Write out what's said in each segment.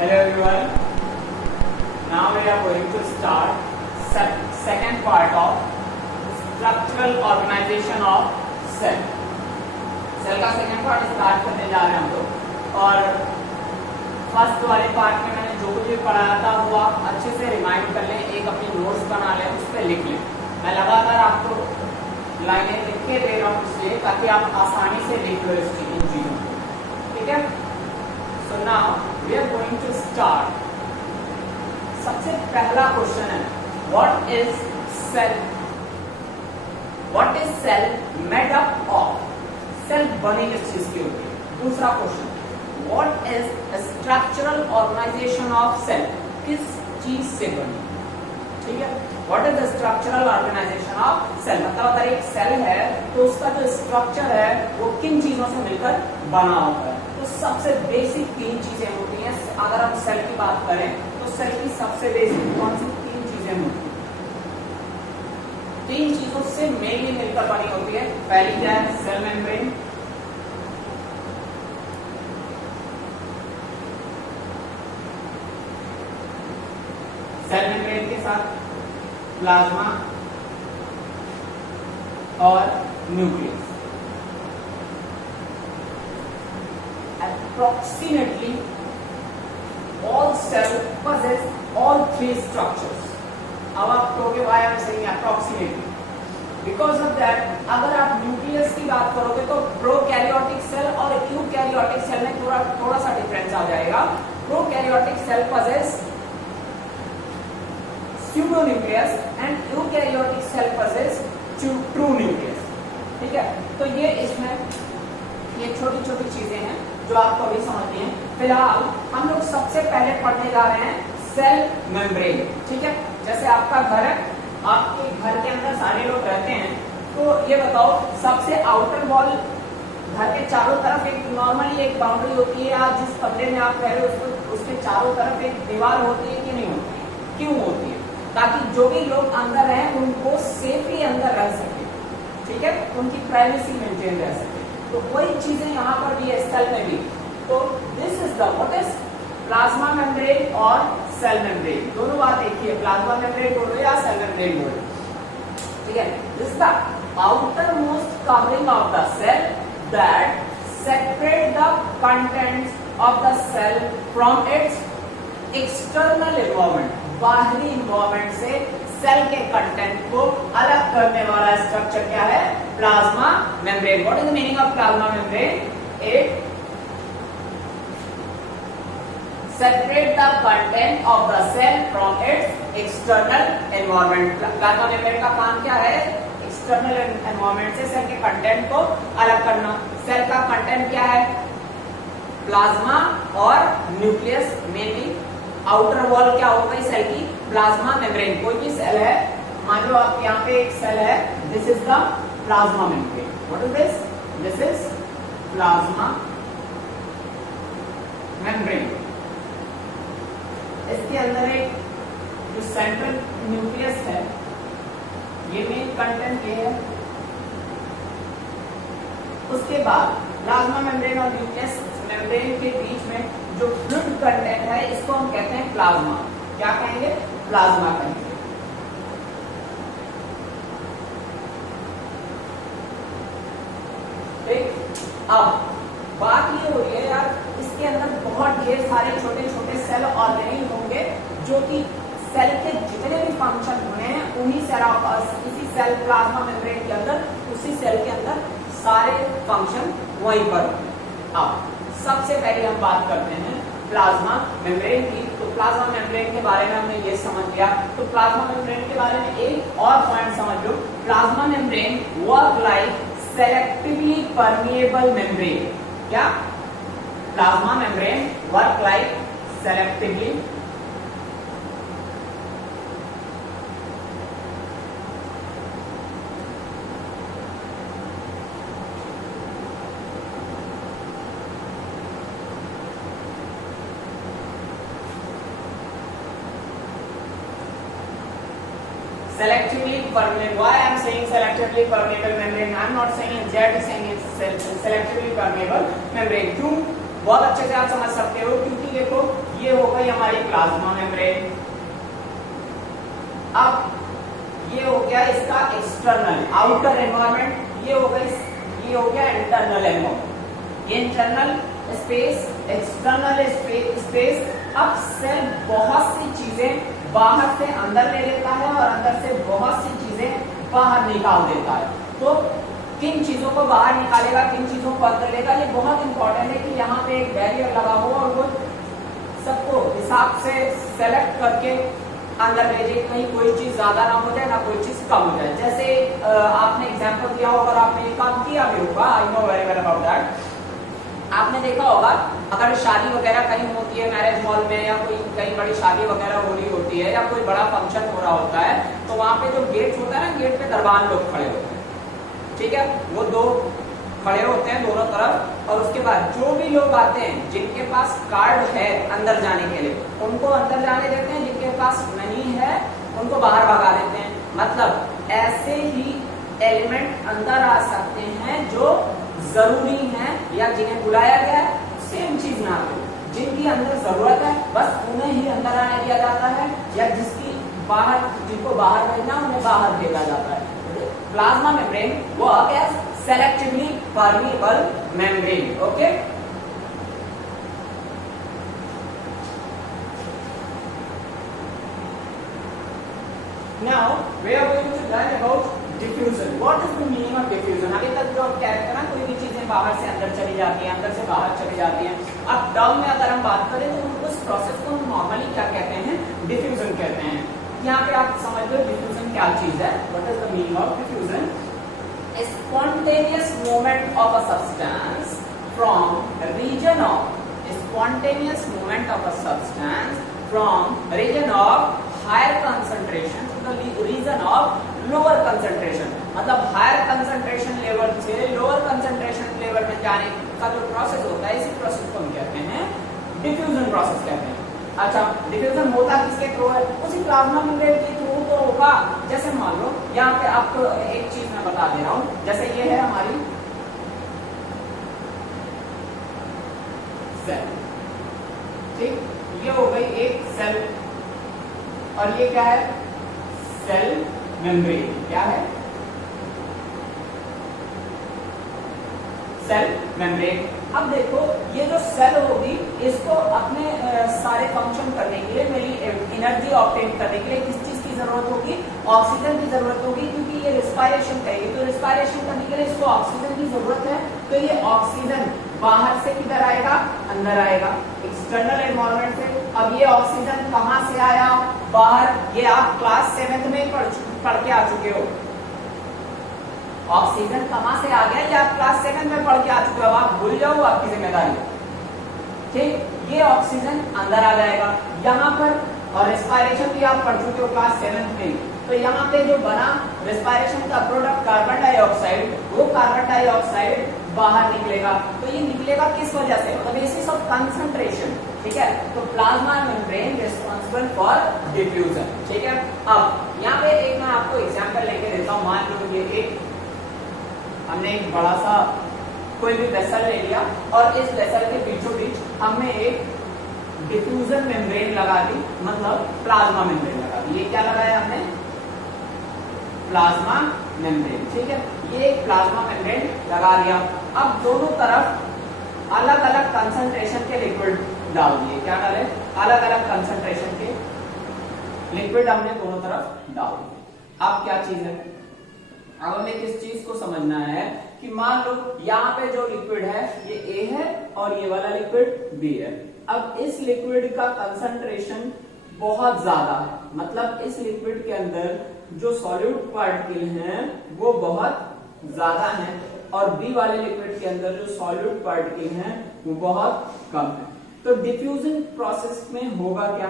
Hello everyone. Now we are going to start second part of structural organization of cell. Cell का second part start करने जा रहे हैं हम लोग। और फर्स्ट वाले पार्ट में मैंने जो कुछ भी पढ़ाया था वो आप अच्छे से रिमाइंड कर लें, एक अपनी नोट्स बना लें, उस पर लिख लें। मैं लगातार आपको लाइनें लिख के दे रहा हूँ इसलिए ताकि आप आसानी से लिख लो इस चीजों को, ठीक है। So now we are going to start. सबसे पहला क्वेश्चन है what is cell? What is cell made up of? Cell बनी किस चीज की होती है? दूसरा question what is structural organisation of cell? किस चीज से बनी? ठीक है। What is the structural organisation of cell? मतलब अगर एक सेल है तो उसका जो स्ट्रक्चर है वो किन चीजों से मिलकर बना होता है? तो सबसे बेसिक तीन चीजें होती हैं। अगर हम सेल की बात करें तो सेल की सबसे बेसिक कौन सी तीन चीजें होती हैं? तीन चीजों से मेनली मिलकर बनी होती है। पहली क्या है? Cell membrane. सेल मेम्ब्रेन के साथ प्लाज्मा और nucleus. Approximately all cell possess all three structures. अब आप कहोगे why I am saying approximately? Because of that, अगर आप न्यूक्लियस की बात करोगे तो प्रोकैरियोटिक सेल और यूकैरियोटिक सेल में थोड़ा सा डिफरेंस आ जाएगा। Prokaryotic cell possess pseudonucleus and eukaryotic cell possess true nucleus। ठीक है। तो ये इसमें ये छोटी छोटी चीजें हैं जो आपको अभी समझनी है। फिलहाल हम लोग सबसे पहले पढ़ने जा रहे हैं सेल मेम्ब्रेन। ठीक है। जैसे आपका घर है, आपके घर के अंदर सारे लोग रहते हैं, तो ये बताओ सबसे आउटर वॉल घर के चारों तरफ एक नॉर्मली एक बाउंड्री होती है, या जिस कमरे में आप रह रहे हो उसके चारों तरफ एक दीवार होती है कि नहीं होती है? क्यों होती है? ताकि जो भी लोग अंदर हैं उनको सेफली अंदर रह सके, ठीक है, उनकी प्राइवेसी मेंटेन रह सके। तो वही चीजें यहाँ पर भी है सेल में भी। तो this is the what is plasma membrane और सेल मेम्ब्रेन, दोनों बात एक ही है। प्लाज्मा मेम्ब्रेन बोलो या सेल मेम्ब्रेन बोलो, ठीक है। This the outer most covering of the cell that separate the contents of the cell from its external environment. बाहरी इन्वायरमेंट से सेल के कंटेंट को अलग करने वाला स्ट्रक्चर क्या है? Plasma membrane. What is the meaning of plasma membrane? It separate the content of the cell from its external environment. Plasma membrane का काम क्या है? एक्सटर्नल एनवायरनमेंट से सेल के कंटेंट को अलग करना। सेल का कंटेंट क्या है? प्लाज्मा और न्यूक्लियस। मेनली आउटर वॉल क्या होगा इस सेल की? Plasma membrane. कोई भी सेल है, मान लो आप यहाँ पे एक सेल है, this is the plasma membrane. What is this? This is plasma membrane. इसके अंदर एक जो सेंट्रल न्यूक्लियस है, ये मेन कंटेंट ये है। उसके बाद प्लाज्मा मेम्ब्रेन और न्यूक्लियस मेम्ब्रेन के बीच में जो फ्लूइड कंटेंट है इसको हम कहते हैं प्लाज्मा। क्या कहेंगे? प्लाज्मा कहेंगे। ठीक। अब बात ये हो रही है यार, इसके अंदर बहुत ढेर सारे छोटे छोटे सेल ऑर्गेनेल होंगे जो कि सेल के जितने भी फंक्शन होने हैं उन्हीं इसी सेल प्लाज्मा मेम्ब्रेन के अंदर, उसी सेल के अंदर सारे फंक्शन वहीं पर होंगे। अब सबसे पहले हम बात करते हैं प्लाज्मा मेम्ब्रेन की। तो प्लाज्मा मेम्ब्रेन के बारे में हमने ये समझ लिया। तो प्लाज्मा मेम्ब्रेन के बारे में एक और पॉइंट समझ लो। Plasma membrane work like selectively permeable membrane. क्या? Plasma membrane work like selectively selectively permeable. Why I am saying selectively permeable membrane? I am not saying Z, saying selectively permeable membrane. क्यों? बहुत अच्छे से आप समझ सकते हो, क्योंकि देखो ये हो गई हमारी प्लाज्मा मेम्ब्रेन। अब ये हो गया इसका एक्सटर्नल आउटर एनवायरनमेंट, ये हो गया internal environment. Internal space, external space. अब सेल बहुत सी चीजें बाहर से अंदर ले लेता है और अंदर से बहुत सी चीजें बाहर निकाल देता है। तो किन चीजों को बाहर निकालेगा, किन चीजों को अंदर लेगा, ये बहुत इंपॉर्टेंट है कि यहाँ पे एक बैरियर लगा हो और वो सबको हिसाब से सेलेक्ट करके अंदर भेजे, कहीं कोई चीज ज्यादा ना हो जाए ना कोई चीज कम हो जाए। जैसे आपने एग्जांपल दिया होगा, आपने ये काम किया भी होगा, I know very well about that. आपने देखा होगा अगर शादी वगैरह कहीं होती है मैरिज हॉल में, या कोई कहीं बड़ी शादी वगैरह हो रही होती है, या कोई बड़ा फंक्शन हो रहा होता है, तो वहां पे जो गेट होता है ना, गेट पे दरबान लोग खड़े होते हैं, ठीक है, वो दो खड़े होते हैं दोनों तरफ, और उसके बाद जो भी लोग आते हैं जिनके पास कार्ड है अंदर जाने के लिए, उनको अंदर जाने देते हैं, जिनके पास नहीं है उनको बाहर भगा देते हैं। मतलब ऐसे ही एलिमेंट अंदर आ सकते हैं जो जरूरी है या जिन्हें बुलाया गया है, सेम चीज ना हो, जिनकी अंदर जरूरत है बस उन्हें ही अंदर आने दिया जाता है, या जिनको बाहर भेजना उन्हें बाहर भेजा जाता है। Plasma membrane work as selectively permeable membrane. Okay. Now we are going to learn about diffusion. What is the meaning of diffusion? अभी तक जो क्या है ना, कोई भी चीजें बाहर से अंदर चली जाती हैं, अंदर से बाहर चली जाती हैं। अब टर्म में अगर हम बात करें तो उस प्रोसेस को हम नॉर्मली क्या कहते हैं, डिफ्यूजन कहते हैं। यहाँ पे आप समझ लो डिफ्यूजन क्या चीज है। What is the meaning of diffusion? A spontaneous movement of a substance from a region of higher concentration to the region of lower concentration। मतलब हायर कंसंट्रेशन लेवल से लोअर कंसंट्रेशन लेवल में जाने का जो process होता है, इसी process को हम कहते हैं डिफ्यूजन प्रोसेस कहते हैं। अच्छा, डिफ्यूजन होता किसके थ्रू है? उसी प्लाज्मा मेम्ब्रेन के थ्रू तो होगा। जैसे मान लो यहाँ पे आपको एक चीज मैं बता दे रहा हूँ, जैसे ये है हमारी सेल, ठीक, ये हो गई एक सेल, और ये क्या है? Cell membrane. क्या है? Cell membrane. अब देखो ये जो सेल होगी, इसको अपने सारे फंक्शन करने के लिए, मेरी एनर्जी ऑब्टेन करने के लिए किस चीज की जरूरत होगी? ऑक्सीजन की जरूरत होगी, क्योंकि ये रिस्पायरेशन करेगी, तो रिस्पायरेशन करने के लिए इसको ऑक्सीजन की जरूरत है। तो ये ऑक्सीजन बाहर से किधर आएगा? अंदर आएगा, एक्सटर्नल एनवायरनमेंट से। अब ये ऑक्सीजन कहाँ से आया? बाहर। ये आप क्लास 7th में पढ़ के आ चुके हो। ऑक्सीजन कहाँ से आ गया, ये आप क्लास 7 में पढ़ के आ चुके हो, आप भूल जाओ, आपकी जिम्मेदारी, ठीक। ये ऑक्सीजन अंदर आ जाएगा यहाँ पर, और रेस्पिरेशन भी आप पढ़ चुके हो क्लास 7 में। तो यहाँ पे जो बना रेस्पिरेशन का प्रोडक्ट कार्बन डाइऑक्साइड, वो कार्बन डाइऑक्साइड बाहर निकलेगा। तो ये निकलेगा किस वजह से? द बेसिस ऑफ कंसंट्रेशन, ठीक है। तो plasma membrane responsible for diffusion, ठीक है। अब यहाँ पे एक मैं आपको एग्जांपल लेके देता हूँ। मान लो ये एक हमने एक बड़ा सा कोई भी वेसल ले लिया, और इस वेसल के बीचों बीच हमने एक डिफ्यूजन मेम्ब्रेन लगा दी, मतलब प्लाज्मा मेम्ब्रेन लगा दी। ये क्या लगाया हमने? प्लाज्मा मेम्ब्रेन, ठीक है। ये एक प्लाज्मा मेम्ब्रेन लगा दिया। अब दोनों तरफ अलग अलग कंसंट्रेशन के लिक्विड डाल दिए। क्या डाले? अलग अलग कंसंट्रेशन के लिक्विड हमने दोनों तरफ डाल दिए। अब क्या चीज है? अब हमें किस चीज को समझना है कि मान लो यहाँ पे जो लिक्विड है ये ए है, और ये वाला लिक्विड बी है। अब इस लिक्विड का कंसंट्रेशन बहुत ज्यादा है, मतलब इस लिक्विड के अंदर जो सॉल्यूट पार्टिकल हैं वो बहुत ज्यादा हैं, और बी वाले लिक्विड के अंदर जो सॉल्यूट पार्टिकल हैं वो बहुत कम है। तो डिफ्यूजन प्रोसेस में होगा क्या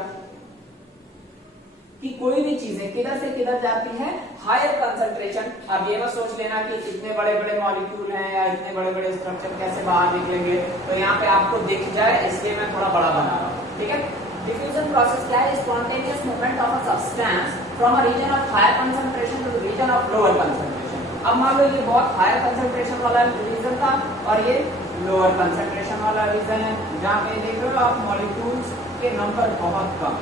कि कोई भी चीजें किधर से किधर जाती है? Higher concentration. अब ये मत सोच लेना कि इतने बड़े बड़े मॉलिक्यूल हैं या इतने बड़े बड़े स्ट्रक्चर कैसे बाहर निकलेंगे, तो यहाँ पे आपको दिख जाए, इसलिए मैं थोड़ा बड़ा बना रहा हूँ, ठीक है। डिफ्यूजन प्रोसेस क्या है? Spontaneous movement of a substance from a region of higher concentration to the region of lower concentration. अब मान लो ये बहुत हायर कंसंट्रेशन वाला रीजन था और ये लोअर कंसंट्रेशन वाला रीजन है, जहाँ पे देख रहे हो आप मॉलिक्यूल्स के नंबर बहुत कम।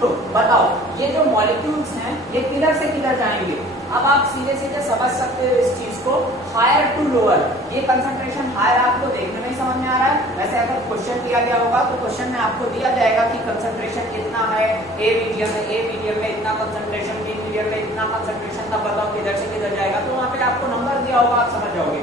तो बताओ ये जो मॉलिक्यूल्स हैं ये किधर से किधर जाएंगे? अब आप सीधे सीधे समझ सकते हो इस चीज को, हायर टू लोअर। ये कंसंट्रेशन हायर आपको देखने में ही समझ में आ रहा है। वैसे अगर क्वेश्चन दिया गया होगा तो क्वेश्चन में आपको दिया जाएगा कि कंसंट्रेशन कितना है ए मीडियम में इतना कंसंट्रेशन, बी मीडियम में इतना कंसंट्रेशन, तब बताओ किधर से किधर जाएगा। तो वहाँ पे आपको नंबर दिया होगा, आप समझ जाओगे।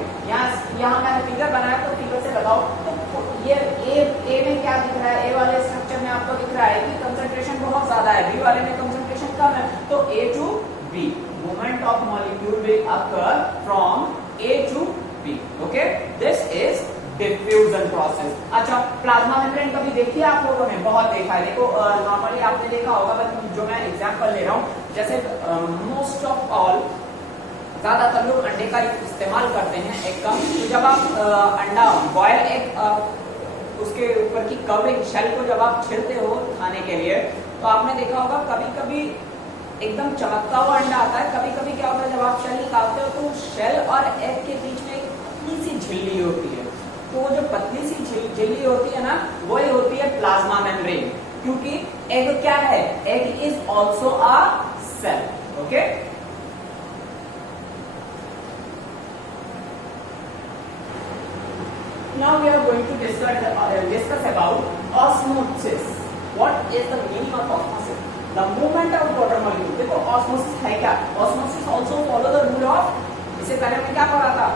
यहाँ मैंने फिगर बनाया तो फिगर से बताओ तो ये ए में क्या दिख रहा है? ए वाले स्ट्रक्चर में आपको दिख रहा है कि कंसंट्रेशन बहुत ज्यादा है, बी वाले में कंसंट्रेशन कम है। तो A to B, movement of molecule will occur from A to B. Okay, this is diffusion process. अच्छा, प्लाज्मा मेम्ब्रेन कभी देखी है आप लोगों ने? बहुत देखा है। देखो नॉर्मली आपने देखा होगा, बट जो मैं एग्जांपल ले रहा हूँ, जैसे मोस्ट ऑफ ऑल ज्यादातर लोग अंडे का इस्तेमाल करते हैं एग का। तो जब आप अंडा बॉयल एग उसके ऊपर की कवरिंग शेल को जब आप छिलते हो खाने के लिए, तो आपने देखा होगा कभी कभी एकदम चमकता हुआ अंडा आता है, कभी कभी क्या होता है जब आप शेल निकालते हो तो शेल और एग के बीच में एक पतली सी झिल्ली होती है। तो वो जो पतली सी झिल्ली होती है ना, वही होती है प्लाज्मा मेम्ब्रेन। क्योंकि एग क्या है? Egg is also a cell. Okay, now we are going to discuss about osmosis. What is the meaning of osmosis? The movement of water molecule. देखो osmosis है क्या? Osmosis also follow the rule of, इससे पहले हमने क्या पढ़ा था?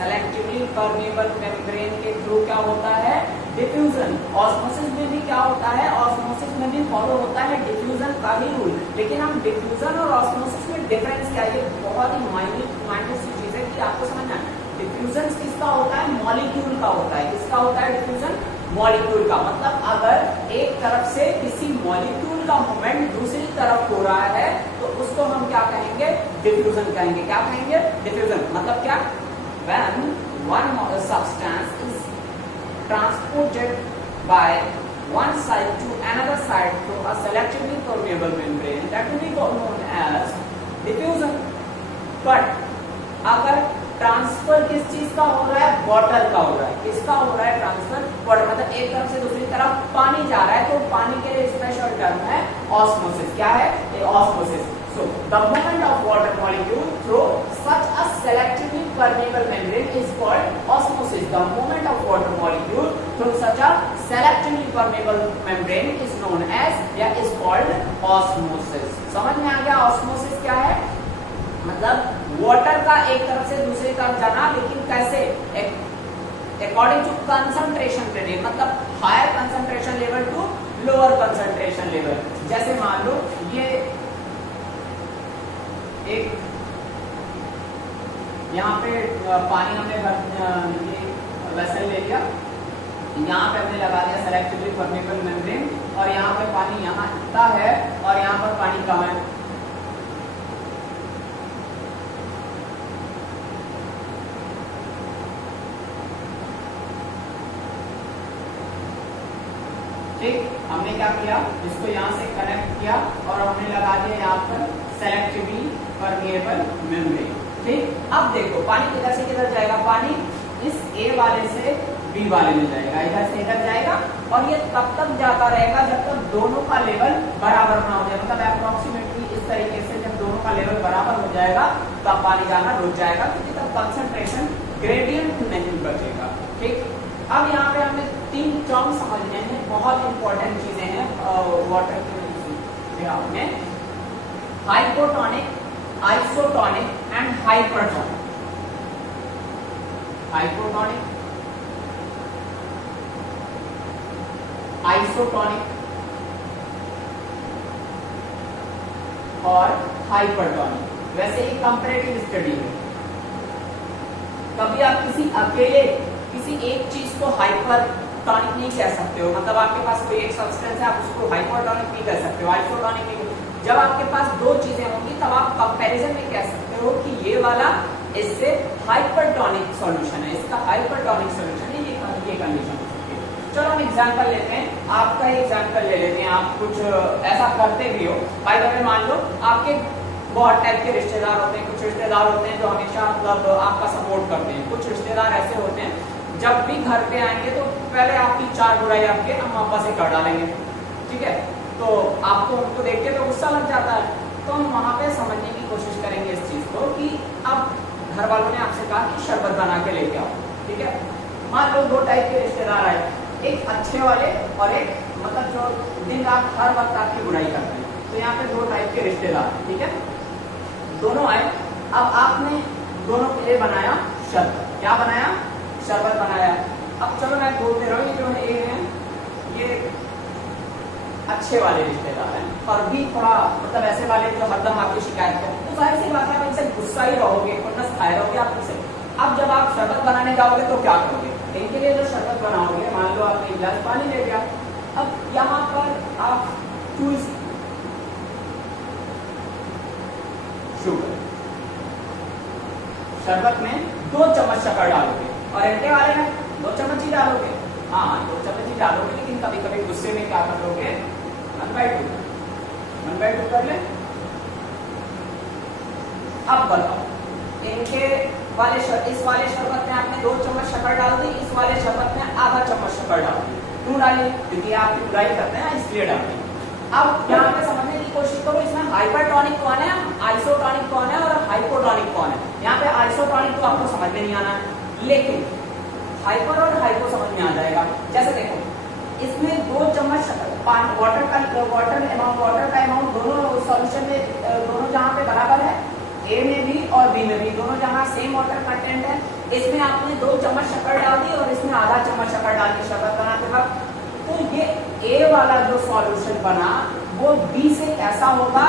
Selectively permeable membrane के थ्रू क्या होता है? डिफ्यूजन। ऑस्मोसिस में भी क्या होता है? ऑस्मोसिस में भी फॉलो होता है डिफ्यूजन का ही रूल। लेकिन हम डिफ्यूजन और ऑस्मोसिस में डिफरेंस क्या है? ये बहुत ही माइन्यूट सी चीज है कि आपको समझना है। डिफ्यूजन किसका होता है? मॉलिक्यूल का होता है। किसका होता है डिफ्यूजन? मॉलिक्यूल का। मतलब अगर एक तरफ से किसी मॉलिक्यूल का मूवमेंट दूसरी तरफ हो रहा है तो उसको हम क्या कहेंगे? डिफ्यूजन कहेंगे। क्या कहेंगे? डिफ्यूजन। मतलब क्या? When one substance is transported by one side to another side through a selectively permeable membrane, that will be known as diffusion. But अगर ट्रांसफर किस चीज का हो रहा है? वाटर का हो रहा है। किसका हो रहा है ट्रांसफर? वाटर। मतलब एक तरफ से दूसरी तरफ पानी जा रहा है, तो पानी के लिए स्पेशल टर्म है ऑस्मोसिस। क्या है? Osmosis. So the movement of water molecule through such a selectively permeable membrane is called osmosis. The movement of water molecule through such a selectively permeable membrane is known as, is called osmosis. समझ में आ गया osmosis क्या है? मतलब water का एक तरफ से दूसरी तरफ जाना, लेकिन कैसे? According to concentration gradient. मतलब higher concentration level to lower concentration level. जैसे मान लो ये एक यहाँ पे पानी हमने ये वेसल ले लिया, यहाँ पे हमने लगा दिया सेलेक्टिवली परमेबल मेम्ब्रेन, और यहाँ पे पानी यहाँ इतना है और यहाँ पर पानी कम है। ठीक, हमने क्या किया? इसको यहाँ से कनेक्ट किया और हमने लगा दिया यहाँ पर सेलेक्टिवली परमेबल मेम्ब्रेन। ठीक, अब देखो पानी किधर से किधर जाएगा? पानी इस ए वाले से बी वाले में जाएगा, इधर से इधर जाएगा, और ये तब तक जाता रहेगा जब तक दोनों का लेवल बराबर ना हो जाए। मतलब अप्रोक्सीमेटली इस तरीके से जब दोनों का लेवल बराबर हो जाएगा तब पानी जाना रुक जाएगा, क्योंकि तब कंसंट्रेशन ग्रेडियंट नहीं बचेगा। ठीक, अब यहाँ पे हमने तीन टर्म समझने हैं, बहुत इंपॉर्टेंट चीजें हैं वाटर के में। Hypotonic, isotonic and hypertonic. Hypotonic, isotonic और हाइपरटोनिक। वैसे ये कंपैरेटिव स्टडी है। कभी आप किसी अकेले किसी एक चीज को हाइपरटोनिक नहीं कह सकते हो। मतलब आपके पास कोई एक सब्सटेंस है, आप उसको हाइपरटोनिक नहीं कह सकते हो, आइसोटोनिक नहीं। जब आपके पास दो चीजें होंगी तब आप कंपैरिजन में कह सकते हो कि ये वाला इससे हाइपरटोनिक सॉल्यूशन है, इसका हाइपरटोनिक सॉल्यूशन है, ये कंडीशन हो सकती है। चलो हम एग्जांपल लेते हैं, आपका एग्जांपल ले लेते हैं। आप कुछ ऐसा करते भी हो। बाय द वे मान लो आपके बहुत टाइप के रिश्तेदार होते हैं। कुछ रिश्तेदार होते हैं जो हमेशा मतलब आपका सपोर्ट करते हैं। कुछ रिश्तेदार ऐसे होते हैं जब भी घर पे आएंगे तो पहले आपकी 4 बुराई आपके अम्मा पापा से कर डालेंगे, ठीक है। तो आपको उनको देख के तो गुस्सा लग जाता है। तो हम वहाँ पे समझने की कोशिश करेंगे इस चीज को कि अब घर वालों ने आपसे कहा कि शरबत बना के लेके आओ, ठीक है। मान लो 2 टाइप के रिश्तेदार आए, एक अच्छे वाले और एक मतलब जो दिन रात हर वक्त आपकी बुराई करते हैं। तो यहाँ पे 2 टाइप के रिश्तेदार, ठीक है। दोनों आए, अब आपने दोनों के लिए बनाया शरबत। क्या बनाया? शरबत बनाया। अब चलो मैं बोलते रहो, ये जो है ये है ये अच्छे वाले रिश्तेदार हैं और भी थोड़ा मतलब ऐसे वाले जो हरदम आपकी शिकायत करें। तो जाहिर सी बात है आप इनसे गुस्सा ही रहोगे, खुन्नस खाए रहोगे आप इनसे। अब जब आप शरबत बनाने जाओगे तो क्या करोगे? इनके लिए जो शरबत बनाओगे, मान लो आपने 1 गिलास पानी ले लिया। अब यहाँ पर आप चूज शुगर, शरबत में 2 चम्मच शक्कर डालोगे और इनके वाले में 2 चम्मच ही डालोगे। हाँ 2 चम्मच ही डालोगे, लेकिन कभी कभी गुस्से में क्या करोगे? 1/2 कर ले। अब बताओ, इनके वाले इस वाले शरबत में आपने 2 चम्मच शक्कर डाल दी, इस वाले शरबत में आधा चम्मच शक्कर डाल दी। क्यों डाली? क्योंकि आप बुराई करते हैं इसलिए डाली। अब यहाँ पे समझने की कोशिश करो, इसमें हाइपरटोनिक कौन है, आइसोटोनिक कौन है और हाइपोटोनिक कौन है। यहाँ पे आइसोटोनिक तो आपको समझ में नहीं आना है, लेकिन हाइपर और हाइपो समझ में आ जाएगा। जैसे देखो, इसमें 2 चम्मच वाटर का अमाउंट दोनों सॉल्यूशन में दोनों जहाँ पे बराबर है, ए में भी और बी में भी, दोनों जहाँ सेम वाटर कंटेंट है, इसमें आपने 2 चम्मच शक्कर डाल दी और इसमें आधा चम्मच शक्कर डाल के शरबत बनाते वक्त, तो ये ए वाला जो सॉल्यूशन बना वो बी से कैसा होगा?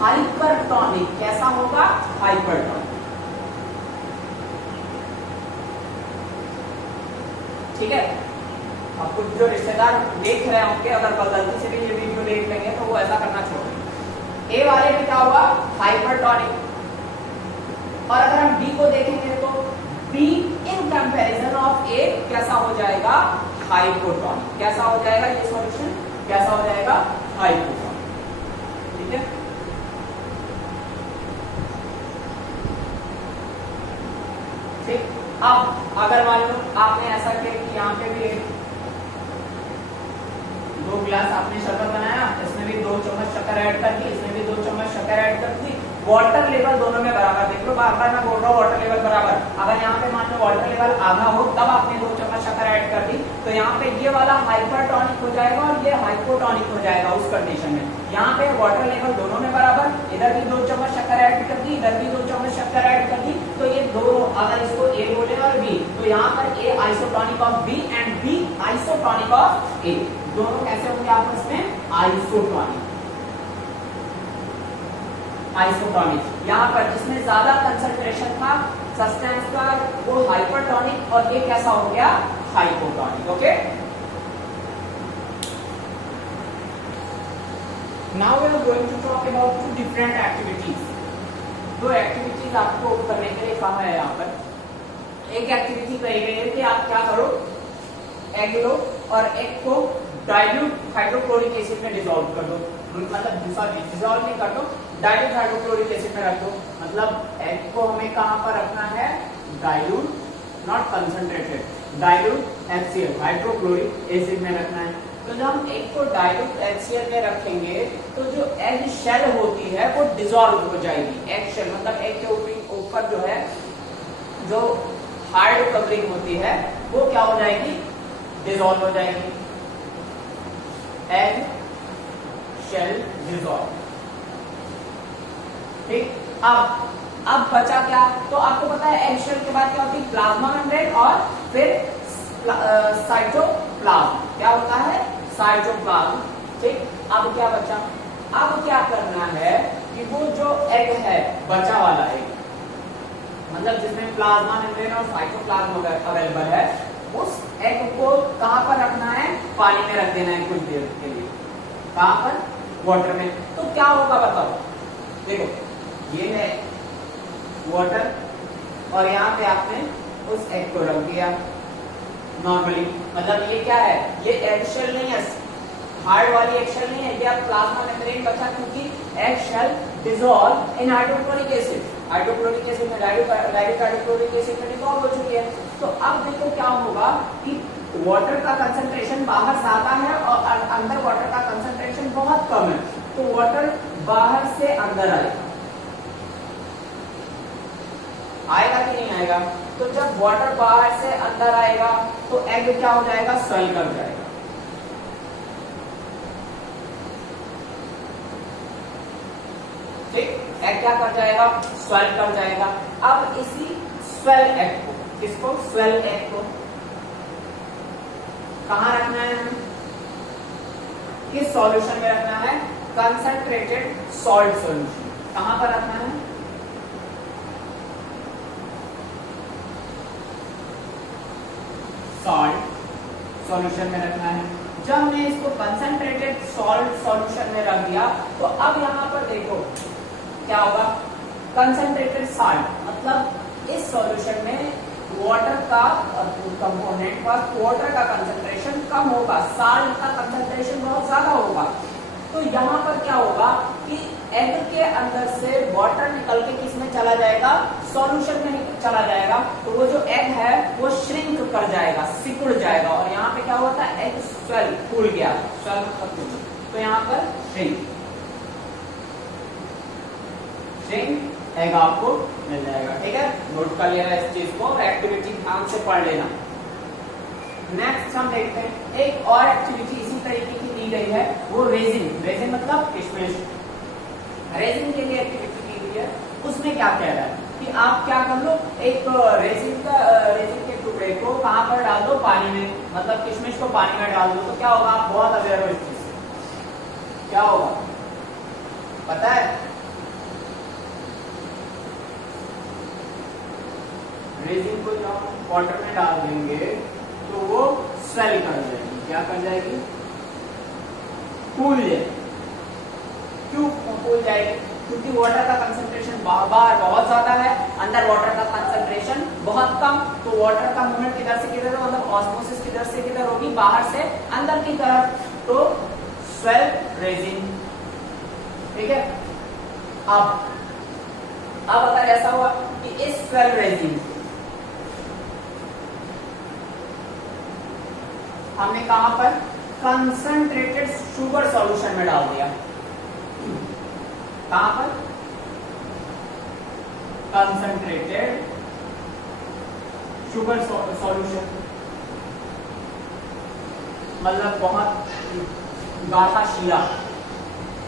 हाइपरटोनिक। कैसा होगा? हाइपरटोनिक, ठीक है। अब कुछ जो रिश्तेदार देख रहे होंगे, अगर गलती से भी ये वीडियो देख लेंगे तो वो ऐसा करना छोड़ देंगे। ए वाले में क्या हुआ? हाइपरटोनिक। और अगर हम बी को देखेंगे तो बी इन कंपैरिजन ऑफ ए कैसा हो जाएगा? हाइपोटोनिक। कैसा हो जाएगा ये सॉल्यूशन? कैसा हो जाएगा? हाइपोटोनिक, ठीक है। ठीक, अब अगर मान लो आपने ऐसा किया कि यहाँ पे भी 2 गिलास आपने शरबत बनाया, इसमें भी 2 चम्मच शक्कर ऐड कर दी, इसमें भी 2 चम्मच शक्कर ऐड कर दी। वाटर लेवल दोनों में बराबर, देख लो बार बार मैं बोल रहा हूँ वाटर लेवल बराबर। अगर यहाँ पे मान लो वाटर लेवल आधा हो तब आपने 2 चम्मच शक्कर ऐड कर दी, तो यहाँ पे ये वाला हाइपरटोनिक हो जाएगा और ये हाइपोटोनिक हो जाएगा उस कंडीशन में। यहाँ पे वाटर लेवल दोनों में बराबर, इधर भी 2 चम्मच शक्कर ऐड कर दी, इधर भी 2 चम्मच शक्कर ऐड कर दी, तो ये दो, अगर इसको ए बोले और बी, तो यहाँ पर A isotonic of B and B isotonic of A, दोनों कैसे होंगे आपस में? आइसोटोनिक। आइसोटोनिक, यहाँ पर जिसमें ज्यादा कंसंट्रेशन था सब्सटेंस का वो हाइपरटोनिक और ये कैसा हो गया? Hypotonic, okay. Now we are going to talk about 2 different activities. 2 activities आपको करने के लिए कहा है यहाँ पर। एक एक्टिविटी कही गई है कि आप क्या करो, एग लो और एग को डाइल्यूट हाइड्रोक्लोरिक एसिड में डिसॉल्व कर दो, मतलब डिसॉल्व नहीं कर दो, डाइल्यूट हाइड्रोक्लोरिक एसिड में रख दो। मतलब एग को हमें कहां पर रखना है? Dilute, not concentrated, dilute HCl hydrochloric acid में रखना है। तो जब हम एग को डाइल्यूट HCl में रखेंगे तो जो एग शेल होती है वो डिसॉल्व हो जाएगी। एग शेल मतलब एग के ऊपर जो है जो हार्ड कवरिंग होती है वो क्या हो जाएगी? डिसॉल्व हो जाएगी। एग शेल डिसॉल्व, ठीक। अब बचा क्या? तो आपको पता है एग शेल के बाद क्या होती है? प्लाज्मा मेम्ब्रेन और फिर साइटोप्लाज्म। क्या होता है? साइटोप्लाज्म, ठीक। अब क्या बचा? अब क्या करना है कि वो जो एग है, बचा वाला एग, मतलब जिसमें प्लाज्मा मेम्ब्रेन और साइटोप्लाज्म अवेलेबल है, उस एग को कहां पर रखना है? पानी में रख देना है कुछ देर के लिए। कहां पर? वाटर में। तो क्या होगा बताओ? देखो ये है वाटर और यहाँ पे आपने उस एग को रख दिया नॉर्मली, मतलब ये क्या है? ये एग शेल नहीं है, हार्ड वाली एग शेल नहीं है, ये अब प्लाज्मा मेम्ब्रेन बचा, क्योंकि egg shell dissolve in hydrochloric acid, hydrochloric acid में डायरेक्ट हाइड्रोक्लोरिक एसिड में डिसॉल्व हो चुकी है। तो अब देखो क्या होगा कि वाटर का कंसंट्रेशन बाहर ज्यादा है और अंदर वाटर का कंसंट्रेशन बहुत कम है, तो वाटर बाहर से अंदर आएगा, आएगा कि नहीं आएगा? तो जब वाटर बाहर से अंदर आएगा तो एग क्या हो जाएगा? स्वेल कर जाएगा। ठीक, एग क्या कर जाएगा? स्वेल कर जाएगा। अब इसी स्वेल एग को, किसको? स्वेल एग को कहां रखना है? किस सॉल्यूशन में रखना है? Concentrated salt solution. कहां पर रखना है? सॉल्ट सॉल्यूशन में रखना है। जब हमने इसको कंसंट्रेटेड सॉल्ट सॉल्यूशन में रख दिया तो अब यहां पर देखो क्या होगा? कंसंट्रेटेड सॉल्ट मतलब इस सॉल्यूशन में वाटर का कंपोनेंट पर वाटर का कंसंट्रेशन कम होगा, सॉल्ट का कंसंट्रेशन बहुत ज्यादा होगा। तो यहाँ पर क्या होगा कि एग के अंदर से वाटर निकल के किसमें चला जाएगा? सॉल्यूशन में चला जाएगा। तो वो जो एग है वो श्रिंक कर जाएगा, सिकुड़ जाएगा, और यहाँ पे क्या हुआ था? एग स्वेल, फूल गया, स्वेल मतलब तो यहाँ पर श्रिंक एग आपको मिल जाएगा। ठीक है, नोट कर लेना इस चीज को और एक्टिविटी ध्यान से पढ़ लेना। नेक्स्ट हम देखते हैं एक और एक्टिविटी इसी तरीके की दी गई है, वो रेजिन। रेजिन मतलब किशमिश। रेजिन के लिए एक्टिविटी दी गई है, उसमें क्या कह रहा है कि आप क्या कर लो, एक रेजिन के टुकड़े को कहां पर डाल दो? पानी में, मतलब किशमिश को पानी में डाल दो। तो क्या होगा? आप बहुत अवेयर हो इस चीज से। क्या होगा पता है? रेजिन को जब वाटर में डाल देंगे तो वो स्वेल कर जाएगी। क्या कर जाएगी? फूल जाएगी। क्यों फूल जाएगी? क्योंकि वाटर का कंसंट्रेशन बाहर बहुत ज्यादा है, अंदर वाटर का कंसंट्रेशन बहुत कम। तो वाटर का मूवमेंट किधर से किधर, मतलब ऑस्मोसिस किधर से किधर होगी? बाहर से अंदर की तरफ। तो स्वेल रेजिन। ठीक है, अब अगर ऐसा हुआ कि इस स्वेल रेजिन हमने कहां पर? कंसंट्रेटेड शुगर सॉल्यूशन में डाल दिया। कहां पर? कंसंट्रेटेड शुगर सॉल्यूशन, मतलब बहुत गाढ़ा शीरा,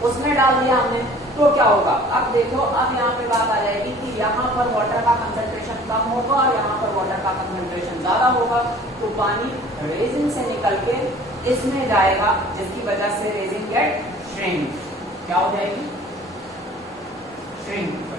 उसमें डाल दिया हमने। तो क्या होगा? अब देखो, अब यहाँ पे बात आ जाएगी कि यहाँ पर वाटर का कंसंट्रेशन कम होगा और यहाँ पर वाटर का कंसंट्रेशन ज्यादा होगा। तो पानी रेजिन से निकल के इसमें जाएगा, जिसकी वजह से रेजिन गेट श्रिंक। क्या हो जाएगी? श्रिंक।